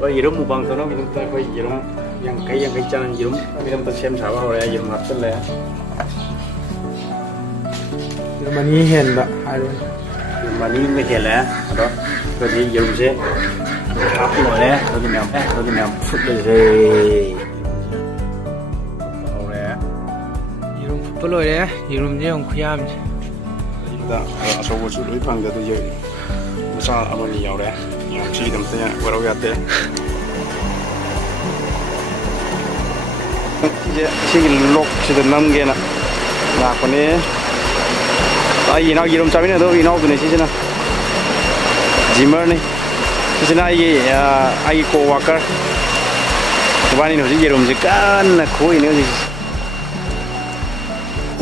Yerum mukbang tuh, kita yerum yang kayak jangan yerum, kita tuh siam sawa orang yerum hapsen lah ya. Yerum mani hen, hari. Yerum mani nggak kela, ada. Jadi yerum sih, apa loh ya? Tadi nyam, food deh sih. Orang. Yerum food loh ya, yerum dia orang kuyam. Kita asal usul itu pangkat tu je, masa apa ni orang. Sih tempatnya baru lihat. Sih lok sudah 6 gena. Nah, kone. Inau yerum cabai ni tu inau tu ni sih na. Jimmer ni. Sih na ai coworker. Sebab ni sih yerum sekan koi ni sih.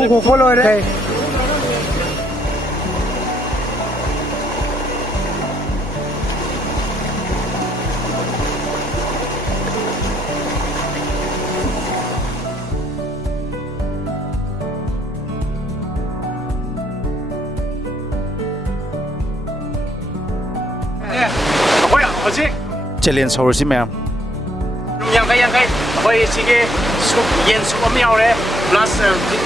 Koko loh deh. Challenge hầu gì mẹ? Yang kai, koi sige soup yen soup am yau re plus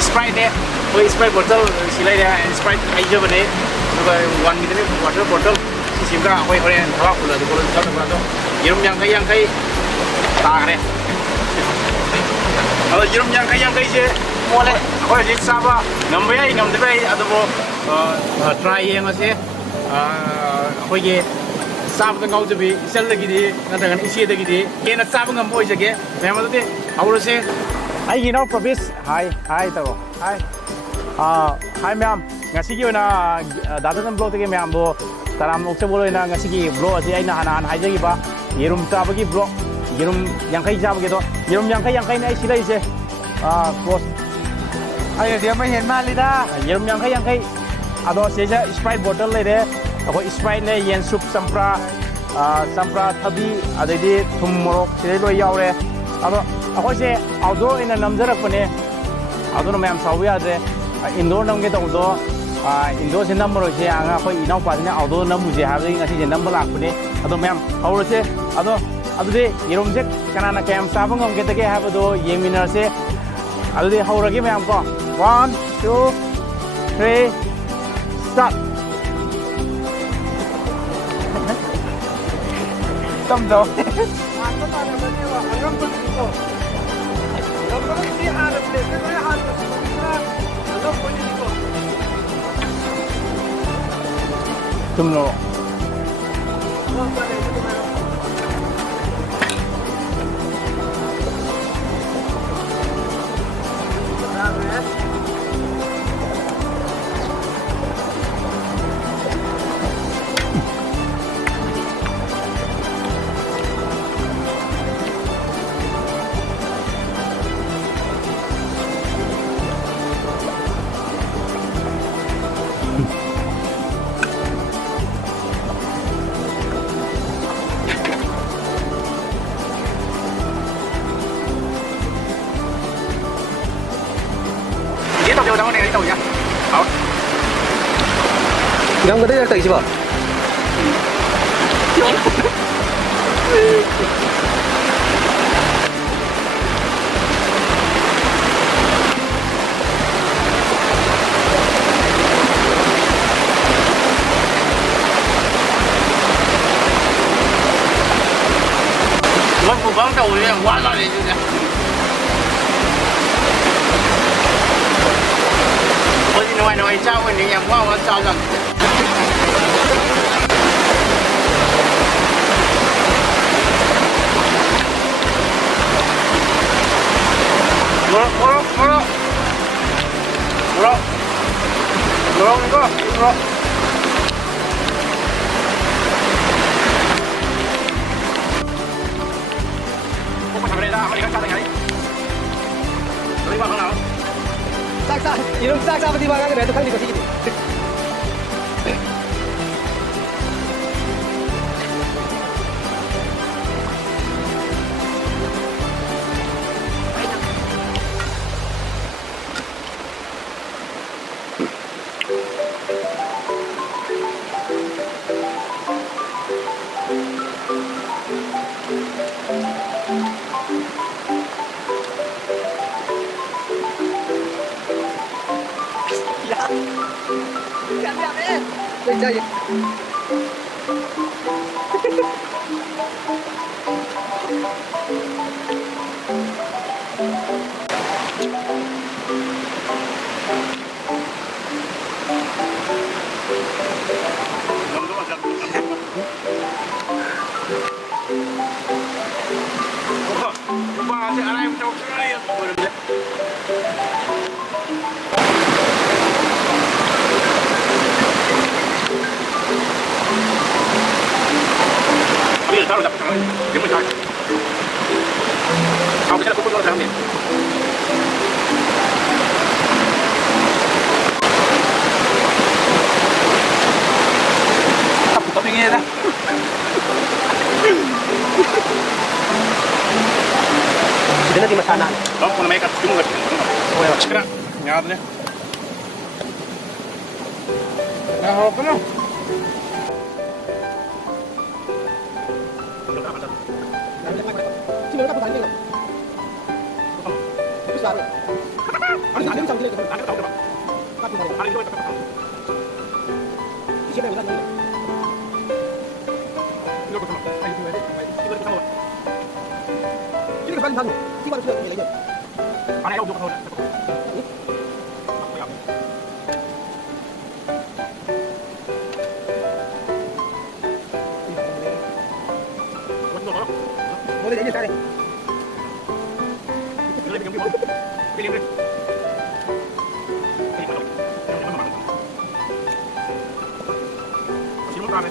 Sprite de, koi Sprite bottle silai de Sprite ai je bane, koi 1 minute water bottle si simka koi koi thawak pula tu kalau thawak pula tu, yerum yang kai tak re. Kalau yerum yang kai je, boleh koi je saba, ngam de bai, atau mo try yang masih, koi je Sab the ngau jabi sel lagi di nanti isi lagi di kena sab ngam boy jage memang tu awal se ai gino probis hi tau hi hi ma'am ngasi ki na DaTanjan blog tege ma'am bo taram ok se bolo na ngasi ki blog ase ai na hanan hai jagi ba yerum ta bagi blog yerum yang kai jab gitu yerum yang kai na ai silai se post ai dia mai hen mali da yerum yang kai ado se Sprite bottle le de Ako Sprite le yen soup sampra thabi adai thum morok se loi yaure ado ako se outdoor ina namjarak pane ado no mayam sawi ade indoor namge to do indoor se number se anga ko inau pa ne outdoor namu je ha ngasi je number lak pane ado mayam aur se ado de yerum je kanana kam sabang ngam ke te ha do yeminar se ado de haurage mayam ko 1 2 3 start Tâm đâu? Tâm đâu? Ngam cái đấy là tự chứ bảo. Mukbang đầu thì quá là gì chứ? Ôi thì ngoài trao mình thì em qua nó trao rằng Bro. Yerum sak di mana kan itu kan di sini. 짜지. 오빠 아직 안 하면 좀 그래요. 우리 바로 잡고 가면 너무 잘. 아버지 제가 kokoro 잡네. 딱 붙어빙해 나. Sudah di masana. Kamu pun mereka cuma nggak sih? Oh ya, sekarang nyatanya. Nah, apa nih? Sini mereka bertanya loh. Itu selalu. Ada yang tahu dia. Ada tahu tak? Tapi saya. Ada juga tak tahu. Siapa yang bilang ini? Ini aku sama. Ayo kita kita sama. Ini keban tahu. Siapa yang bilang ini? Ada yang juga tahu. Boleh jadi saya.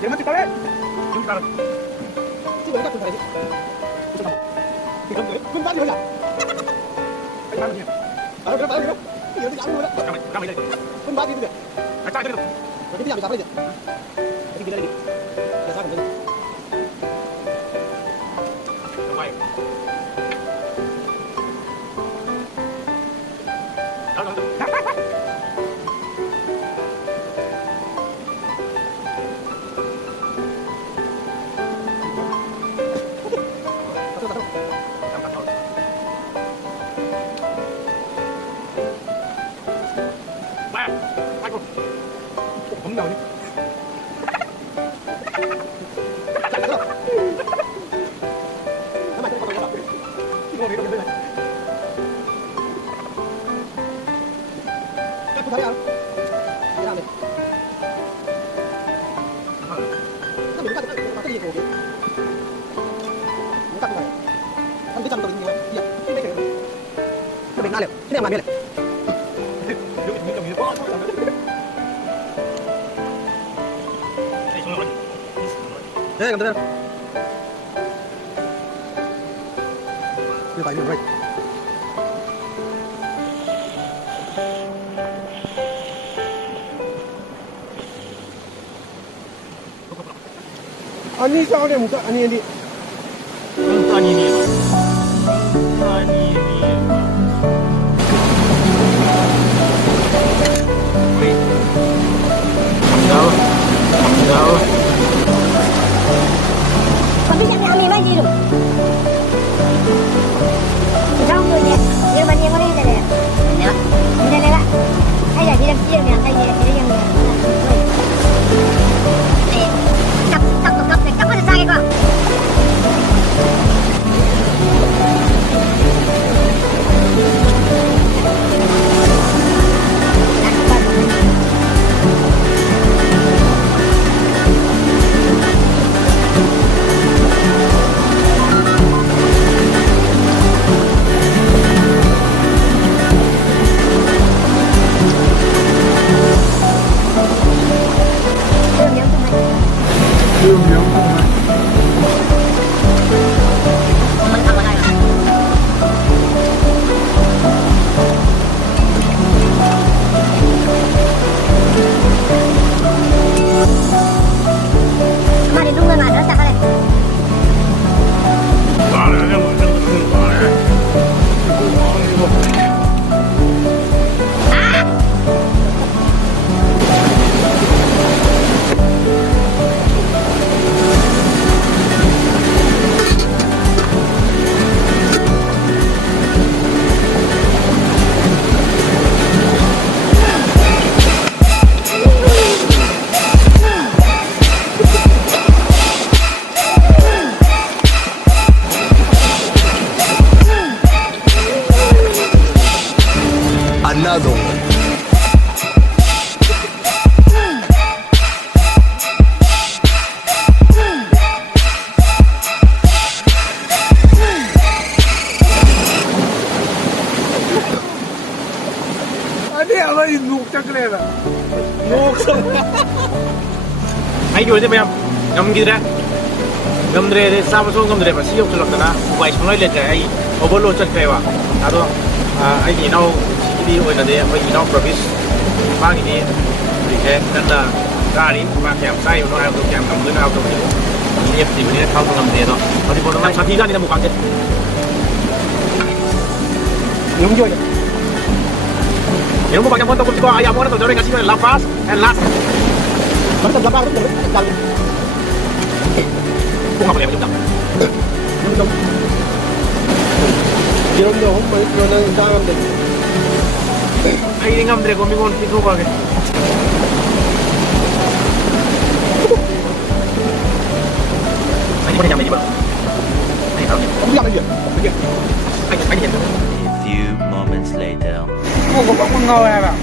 Jangan kita lihat. Jangan kita. Coba kita tunggu lagi. Kun balik aja. Ayo berapa lagi? Iya, tidak ambil. Kami jadi. Kun balik itu dia. Kaca itu. Jadi dia bisa apa aja? Jadi kita lagi. Ya sama aja. Baik. Không đâu nhé. Nó mày không có đâu. Ngồi đi đâu vậy? Cái thấy không? Cái nào này? Nó bị cái gì của kìa. Nó cắt này. Anh biết chăm tôi nhiều lắm. Dạ, cái này kìa. Nó bị nát liền. Cái này làm gì này? 네, 감사합니다. 이거 봐, 이거 봐. 아니, 싸우려 못 아니, 아니. Còn biết ăn mì bao nhiêu rồi? Rau người nhé, nhưng mà nhiều có đi đây này. Đây này ạ. Hay là đi làm chia miệng hay gì đi làm miệng. Cặp này cặp có được sai không? ꯆꯠꯈ꯭ꯔꯦꯕ ꯑꯩꯒꯤ ꯑꯣꯏꯅꯗꯤ ꯃꯌꯥꯝ ꯉꯝꯈꯤꯗ꯭ꯔꯦ ꯉꯝꯗ꯭ꯔꯦ ꯆꯥꯕꯁꯨ ꯉꯝꯗ꯭ꯔꯦꯕ ꯁꯤ ꯌꯧꯁꯤꯜꯂꯛꯇꯅ ꯎꯄꯥꯏ ꯁꯨꯡꯂꯩ ꯂꯩꯇ꯭ꯔꯦ ꯑꯩ ꯑꯣꯚꯔꯂꯣꯗ ꯆꯠꯈ꯭ꯔꯦꯕ ꯑꯗꯣ ꯑꯩꯒꯤ ꯏꯅꯥꯎ ꯁꯤꯒꯤꯗꯤ ꯑꯣꯏꯅꯗꯤ ꯑꯩꯈꯣꯏ ꯏꯅꯥꯎ ꯄ꯭ꯔꯕꯤꯁ ꯃꯥꯒꯤꯗꯤ ꯍꯧꯖꯤꯛꯁꯦ ꯀꯟꯅ ꯆꯥꯔꯤ ꯃꯥ ꯀꯌꯥꯝ ꯆꯥꯔꯤꯕꯅꯣ ꯍꯥꯏꯕꯗꯣ ꯀꯌꯥꯝ ꯉꯝꯗꯣꯏꯅꯣ ꯍꯥꯏꯕꯗꯣ ꯂꯦꯞꯇ꯭ꯔꯤꯕꯅꯤꯅ ꯈꯪꯕ ꯉꯝꯗꯦ ꯑꯗꯣ ꯍꯧꯖꯤꯛꯐꯥꯎꯗ ꯃꯥ ꯁꯥꯊꯤꯖꯥꯠꯅꯤꯅ ꯃꯨꯛꯕꯥꯡꯁꯦ Đúng rồi. Nếu mà bạn muốn tôi cũng có ai muốn tôi cho đây cái gì là fast and last Vẫn cần làm ba đúng rồi. Làm cũng học đẹp chúng ta đúng đúng. Chỉ không được không mấy cho nên sao làm được. ai đi ngâm để có mình còn đi thu vào cái anh có thể làm gì vậy anh không Không làm gì. anh hiện A few moments later. không ngồi này vào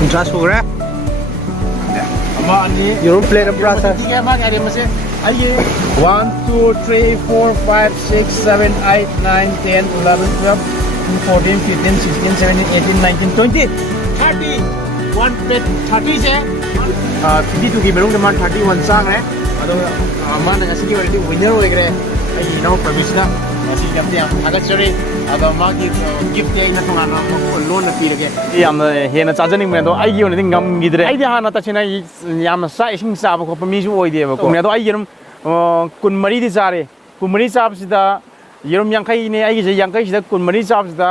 Contrast हो रहा है. mà anh đi You don't play the process. ठीक है माँ क्या दें मुझे आइए 1 2 3 4 5 6 7 8 9 10 11 12 14 15 16 17 18 19 20 30 1 plate 30 से 52 की मेरे को मान 31 सांग है अदो मान ना सिटी वाली विनर हो गए आई नो परमिशन ꯃꯁꯤ ꯌꯥꯝꯅ ꯊꯥꯒꯠꯆꯔꯤ ꯑꯗꯣ ꯃꯥꯒꯤ ꯒꯤꯐꯇꯤ ꯑꯩꯅ ꯇꯣꯉꯥꯟꯅ ꯂꯣꯟꯅ ꯄꯤꯔꯒꯦ ꯌꯥꯝꯅ ꯍꯦꯟꯅ ꯆꯥꯖꯅꯤꯡꯕꯅꯦ ꯑꯗꯣ ꯑꯩꯒꯤ ꯑꯣꯏꯅꯗꯤ ꯉꯝꯈꯤꯗ꯭ꯔꯦ ꯑꯩꯗꯤ ꯍꯥꯟꯅ ꯇꯁꯦꯡꯅ ꯌꯥꯝꯅ ꯆꯥꯛ ꯏꯁꯤꯡ ꯆꯥꯕ ꯈꯣꯠꯄ ꯃꯤꯁꯨ ꯑꯣꯏꯗꯦꯕꯀꯣ ꯑꯗꯣ ꯑꯩ ꯌꯦꯔꯨꯝ 24ꯗꯤ ꯆꯥꯔꯦ 24 ꯆꯥꯕꯁꯤꯗ ꯌꯦꯔꯨꯝ 50ꯅꯦ ꯑꯩꯒꯤꯁꯦ 50ꯁꯤꯗ 24 ꯆꯥꯕꯁꯤꯗ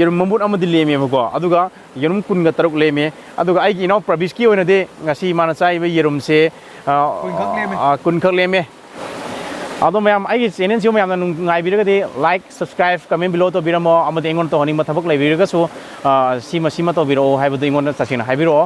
ꯌꯦꯔꯨꯝ ꯃꯃꯨꯠ ꯑꯃꯗꯤ ꯂꯦꯝꯃꯦꯕꯀꯣ ꯑꯗꯨꯒ ꯌꯦꯔꯨꯝ 16 ꯂꯦꯝꯃꯦ ꯑꯗꯨꯒ ꯑꯩꯒꯤ ꯏꯅꯥꯎ ꯄ꯭ꯔꯕꯤꯁꯀꯤ ꯑꯣꯏꯅꯗꯤ ꯉꯁꯤ ꯃꯥꯅ ꯆꯥꯏꯕ ꯌꯦꯔꯨꯝꯁꯦ 10 ꯈꯛ ꯂꯦꯝꯃꯦ ꯑꯗꯣ ꯃꯌꯥꯝ ꯑꯩꯒꯤ ꯆꯦꯅꯦꯜꯁꯤ ꯃꯌꯥꯝꯅ ꯅꯨꯡꯉꯥꯏꯕꯤꯔꯒꯗꯤ ꯂꯥꯏꯛ ꯁꯕꯁꯀ꯭ꯔꯥꯏꯕ ꯀꯃꯦꯟ ꯕꯤꯂꯣ ꯇꯧꯕꯤꯔꯝꯃꯣ ꯑꯃꯗꯤ ꯑꯩꯉꯣꯟꯗ ꯇꯧꯍꯟꯅꯤꯡꯕ ꯊꯕꯛ ꯂꯩꯕꯤꯔꯒꯁꯨ ꯁꯤꯃ ꯇꯧꯕꯤꯔꯛꯑꯣ ꯍꯥꯏꯕꯗꯨ ꯑꯩꯉꯣꯟꯗ ꯇꯁꯦꯡꯅ ꯍꯥꯏꯕꯤꯔꯛꯑꯣ